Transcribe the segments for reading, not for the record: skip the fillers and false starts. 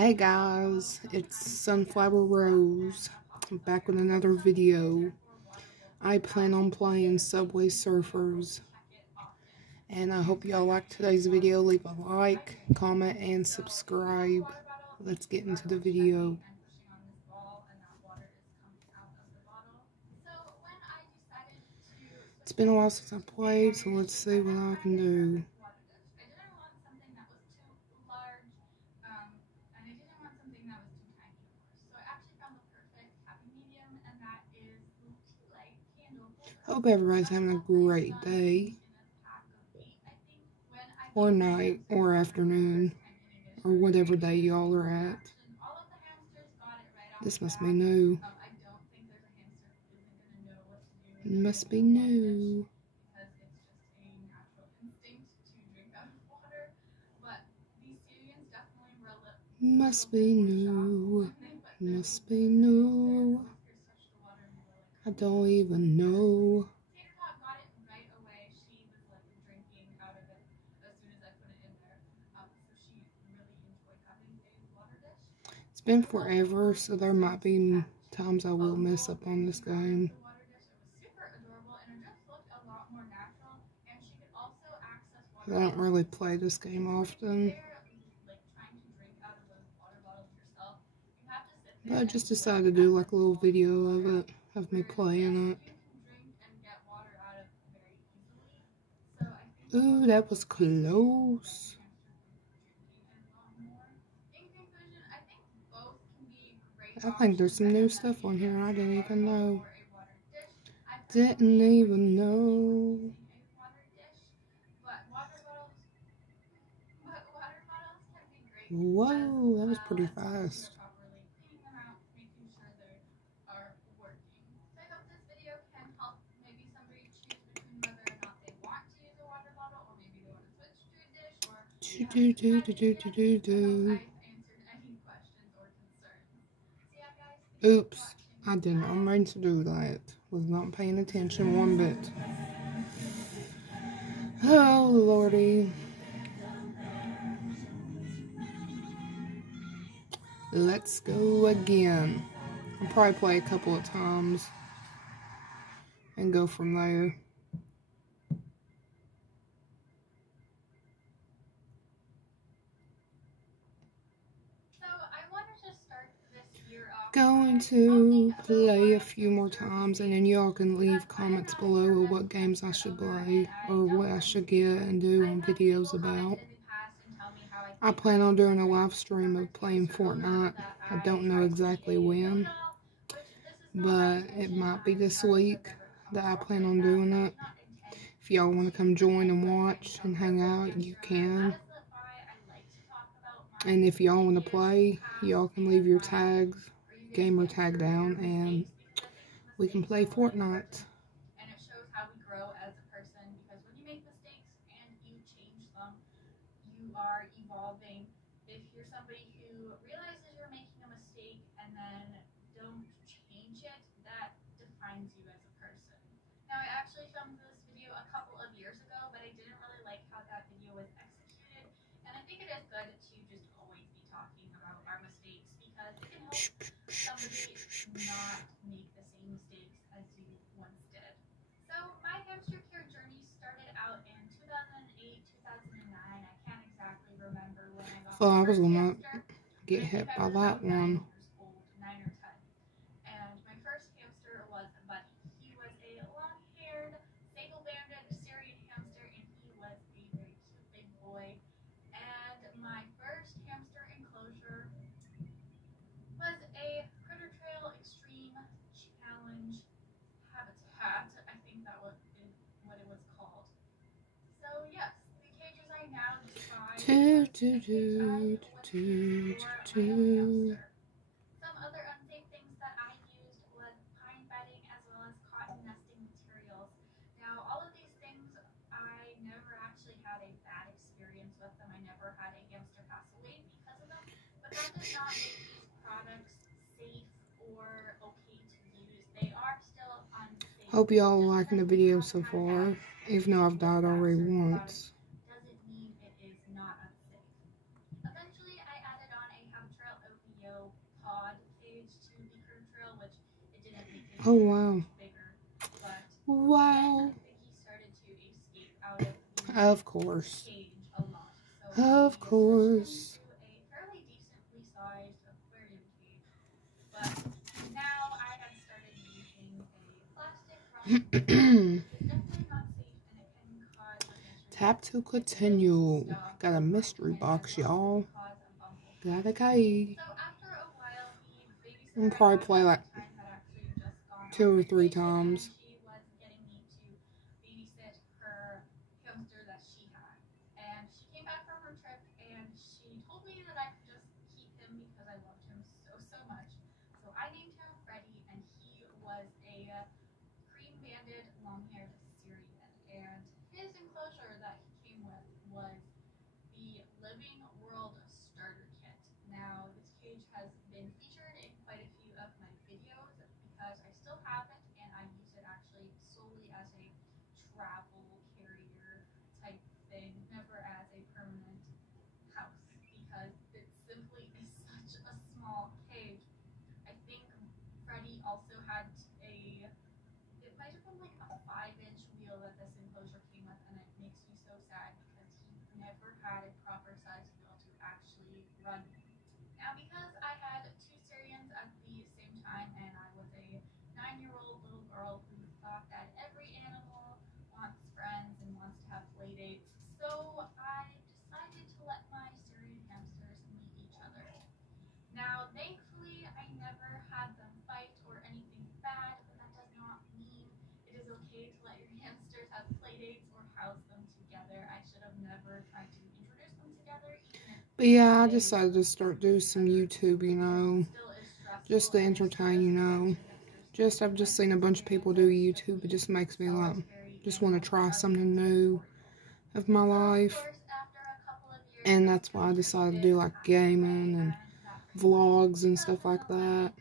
Hey guys, it's Sunflower Rose. I'm back with another video. I plan on playing Subway Surfers, and I hope y'all like today's video. Leave a like, comment, and subscribe. Let's get into the video. It's been a while since I played, so let's see what I can do. Hope everybody's having a great day, or night, or afternoon, or whatever day y'all are at. This must be new. It must be new. Must be new. Must be new. I don't even know. It's been forever, so there might be times I will mess up on this game. I don't really play this game often, but I just decided to do like a little video of it, of me playing it. Ooh, that was close. I think there's some new stuff on here I didn't even know. Didn't even know. Whoa, that was pretty fast. Oops, I didn't. I'm ready to do that. Was not paying attention one bit. Oh, lordy. Let's go again. I'll probably play a couple of times and go from there. Going to play a few more times, and then y'all can leave comments below of what games I should play or what I should get and do on videos about. I plan on doing a live stream of playing Fortnite. I don't know exactly when, but it might be this week that I plan on doing it. If y'all want to come join and watch and hang out, you can. And if y'all want to play, y'all can leave your tags, gamer tag down, and we can play Fortnite. And it shows how we grow as a person, because when you make mistakes and you change them, you are evolving. If you're somebody who realizes you're making a mistake and then don't change it, that defines you as a person. Now, I actually filmed this video a couple of years ago, but I didn't really like how that video was executed, and I think it is good to just always be talking about our mistakes, because it can help somebody not make the same mistakes as you once did. So my hamster care journey started out in 2008, 2009. I can't exactly remember when I got my first hamster. Get hit by that one. 9 or 10. And my first hamster was Buddy. He was a long-haired, sable-banded Syrian hamster, and he was a very cute big boy. And my first hamster enclosure was a Critter Trail Extreme Challenge Habitat. I think that was what it was called. So yes, the cages I now describe Some other unsafe things that I used was pine bedding as well as cotton nesting materials. Now, all of these things, I never actually had a bad experience with them. I never had a hamster pass away because of them, but that does not make these products safe or okay to use. They are still unsafe. Hope y'all are liking the video so far, even though I've died already once. Doesn't mean it is not unsafe. Eventually, I added on a habit trail Oh, wow. Wow. Of course. Of course. Tap to continue. Got a mystery box, y'all. Got a key. And probably play like 2 or 3 times. But yeah, I decided to start doing some YouTube, you know, just to entertain, I've just seen a bunch of people do YouTube. It just makes me like, just want to try something new of my life. And that's why I decided to do like gaming and vlogs and stuff like that.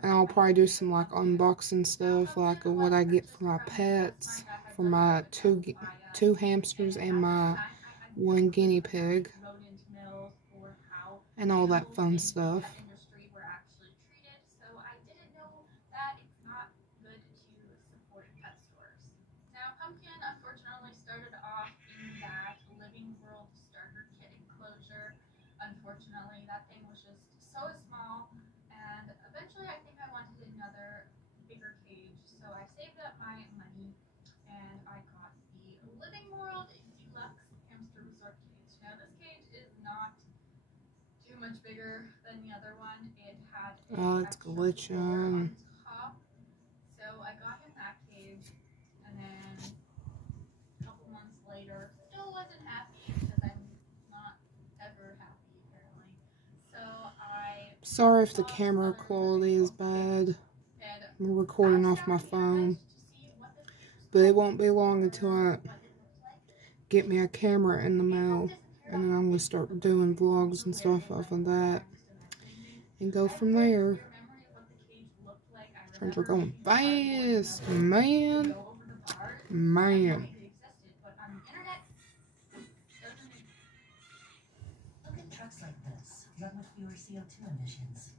And I'll probably do some like unboxing stuff, like what I get for my pets, for my two hamsters and my 1 guinea pig, and all that fun stuff. Oh, it's glitching. Sorry if the camera quality is bad. I'm recording off my phone. But it won't be long until I get me a camera in the mail. And then I'm going to start doing vlogs and stuff off of that. And go from there. Trains are going fast. Man. Man. Look at trucks like this, run with fewer CO2 emissions.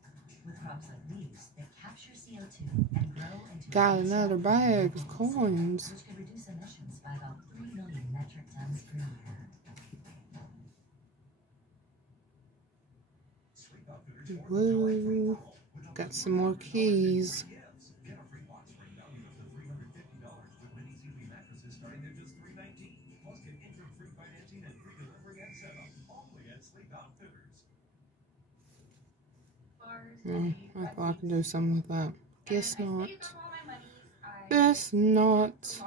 With crops like these, they capture CO2 and grow into Got another bag of coins. which could reduce emissions by about 3 million metric tons per year. Woo. Got some more keys. I thought I could do something with that. Guess not. Guess not.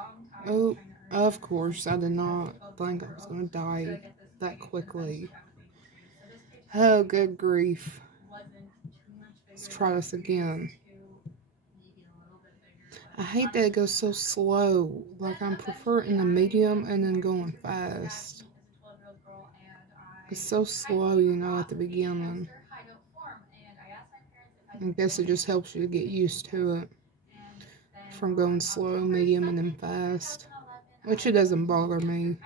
Oh, of course, I did not think I was going to die that quickly. Oh, good grief. Let's try this again. I hate that it goes so slow. Like, I prefer it in the medium and then going fast. It's so slow, at the beginning. I guess it just helps you get used to it. From going slow, medium, and then fast. Which it doesn't bother me.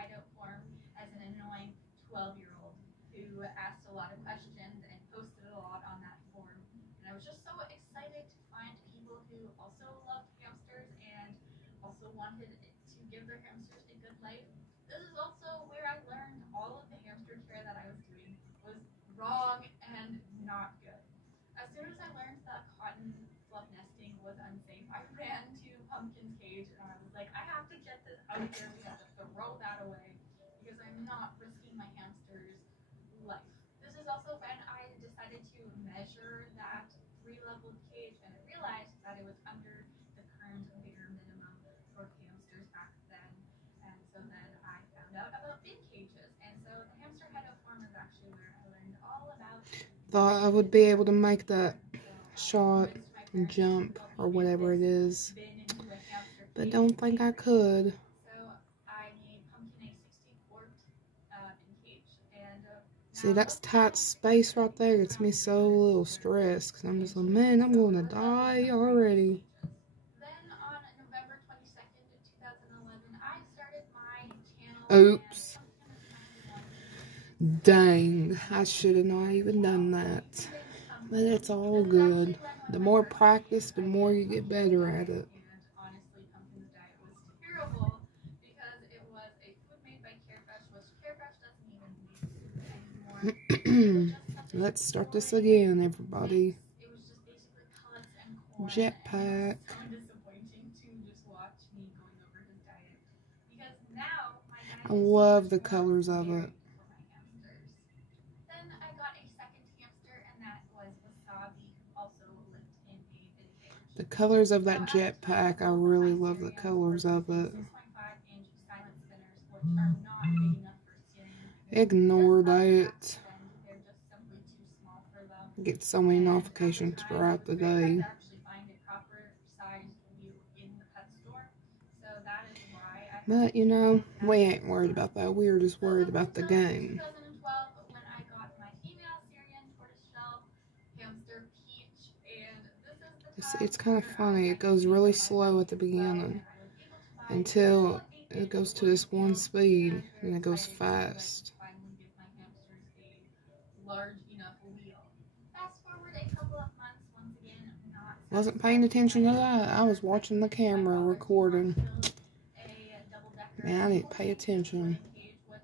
wanted to give their hamsters a good life. This is also where I learned all of the hamster care that I was doing was wrong and not good. As soon as I learned that cotton fluff nesting was unsafe, I ran to Pumpkin's cage and I was like, I have to get this out of here. We have to throw that away because I'm not risking my hamster's life. This is also when I decided to measure that 3-level cage and I realized that it was under the current bare minimum for hamsters back then. And so then I found out about bin cages. And so the hamster head of form is actually where I learned all about. Thought I would be able to make that shot and jump or whatever it is, but don't think I could. So I made Pumpkin a 60-quart bin cage, and See, that's tight space right there. Gets me so a little stressed because I'm just like, man, I'm going to die already. Then on November 22nd, 2011, I started my channel. Oops. Dang, I should have not even done that. But it's all good. The more practice, the more you get better at it. And honestly, Pumpkin's diet was terrible because it was a food made by Carefresh, which Carefresh doesn't even make anymore. Let's start this again, everybody. It was just basically pellets and corn. Jetpack. So disappointing to just watch me going over his diet because now my diet I love the colors of it. Then I got a second hamster, and that was Wasabi, who also lived in a bin cage. The colors of that jetpack, I really love the colors of it. 6.5-inch silent spinners, which are not big enough for steering. Ignore that. They're just simply too small for them. I get so many notifications throughout the day. Actually find a proper sized wheel in the pet store, so that is why I. But, you know, we ain't worried about that. We were just worried about the game. 2012, when I got my female Syrian tortoiseshell hamster Peach, and this is the It's kind of funny. It goes really slow at the beginning until it goes to this one speed and it goes fast. Finally give my hamsters a large enough wheel. Fast forward a couple of months, once again, not Wasn't paying attention to that. I was watching the camera recording. Man, I need to pay attention. Cage, which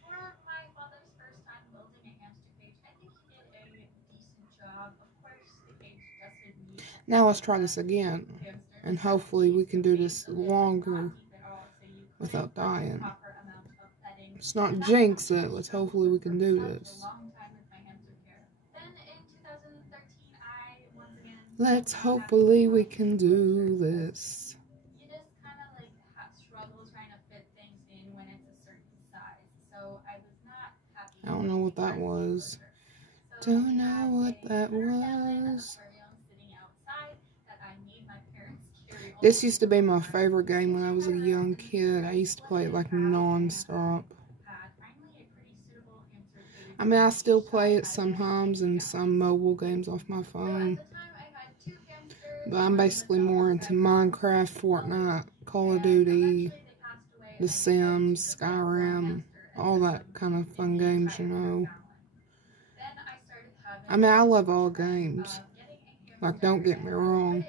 for my father's first time building a hamster cage, I think he did a decent job. Of course, the cage just didn't need Now let's try this again. hamsters. And hopefully we can do this longer without dying. Proper amount of bedding. Let's not jinx it. Let's hopefully we can do this. Long time with my hamster care. Then in 2013, I once again. Let's hopefully we can do this. You just kind of like struggle trying to fit things in when it's a certain size. So I was not happy. I don't know what that was. Don't know what that was. This used to be my favorite game when I was a young kid. I used to play it like non-stop. I mean, I still play it sometimes in some mobile games off my phone. But I'm basically more into Minecraft, Fortnite, Call of Duty, The Sims, Skyrim, all that kind of fun games, you know. I mean, I love all games. Like, don't get me wrong.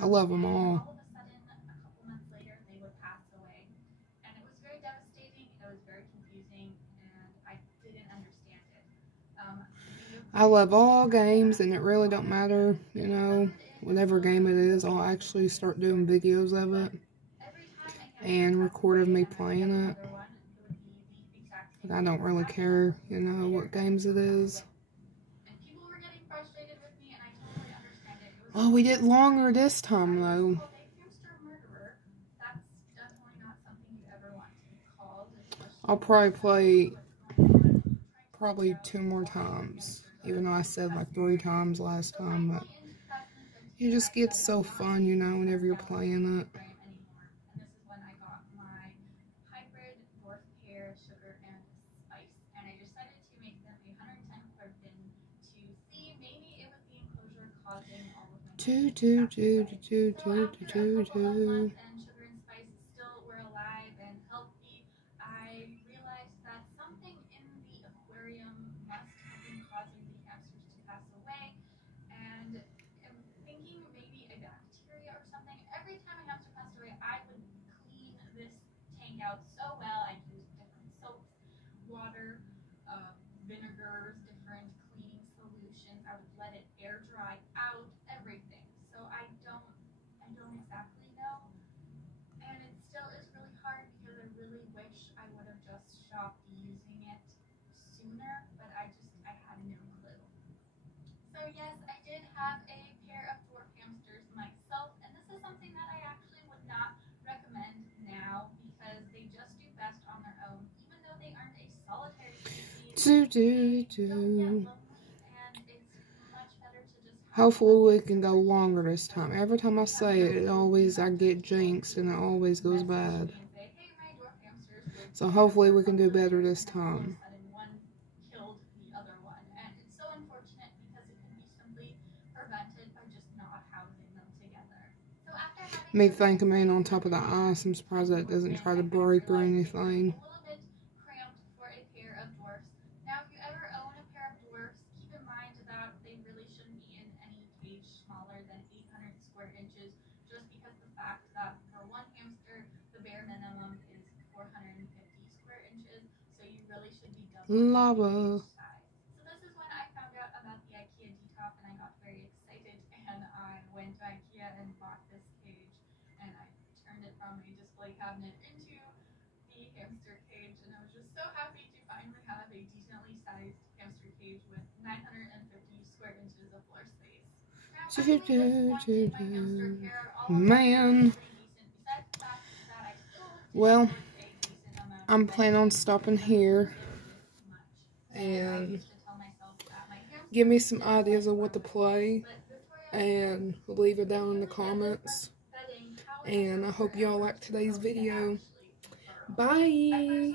I love them all. All of a sudden, a couple months later, they would pass away. And it was very devastating, it was very confusing, and I didn't understand it. I love all games, and it really don't matter, you know, whatever game it is, I'll actually start doing videos of it and record of me playing it. But I don't really care, you know, what games it is. Oh, we did longer this time, though. I'll probably play probably 2 more times, even though I said like 3 times last time, but it just gets so fun, you know, whenever you're playing it. Do do do do do do do do. And sugar and spice still were alive and healthy. I realized that something in the aquarium must have been causing the hamsters to pass away, and I'm thinking maybe a bacteria or something. Every time a hamster passed away, I made out so well. I used different soaps, water, vinegars, different cleaning solutions. I would let it air dry out, everything. So I don't exactly know. And it still is really hard because I really wish I would have just stopped using it sooner, but I had no clue. So yes, I did have a pair of dwarf hamsters myself, and this is something that I actually would not recommend now because they just do best on their own, even though they aren't a solitary species. They don't get lonely, and it's much better to just have Hopefully we can go longer this time. Every time I say it, I get jinxed and it always goes bad. So hopefully we can do better this time. One killed the other one, and it's so unfortunate because it can be simply prevented by just not housing them together. So after having Me thinking being on top of the ice, I'm surprised that it doesn't try to break or anything. a little bit cramped for a pair of dwarfs. Now, if you ever own a pair of dwarfs, keep in mind that they really shouldn't be in any cage smaller than 800 square inches, just because the fact that for one hamster, the bare minimum is 450 square inches, so you really should be doubling Lava. the cage size. So this is when I found out about the IKEA D-Top, and I got very excited, and I went to IKEA and bought this cage, and I turned it from a display cabinet into the hamster cage, and I was just so happy to finally have a decently sized hamster cage with 950 square inches of floor space. Now, I really disappointed my hamster care. All of them Man. were pretty decent, besides the fact that I still did Well, work a decent amount of I'm hours. planning on stopping here and give me some ideas of what to play and leave it down in the comments. And I hope y'all liked today's video. Bye!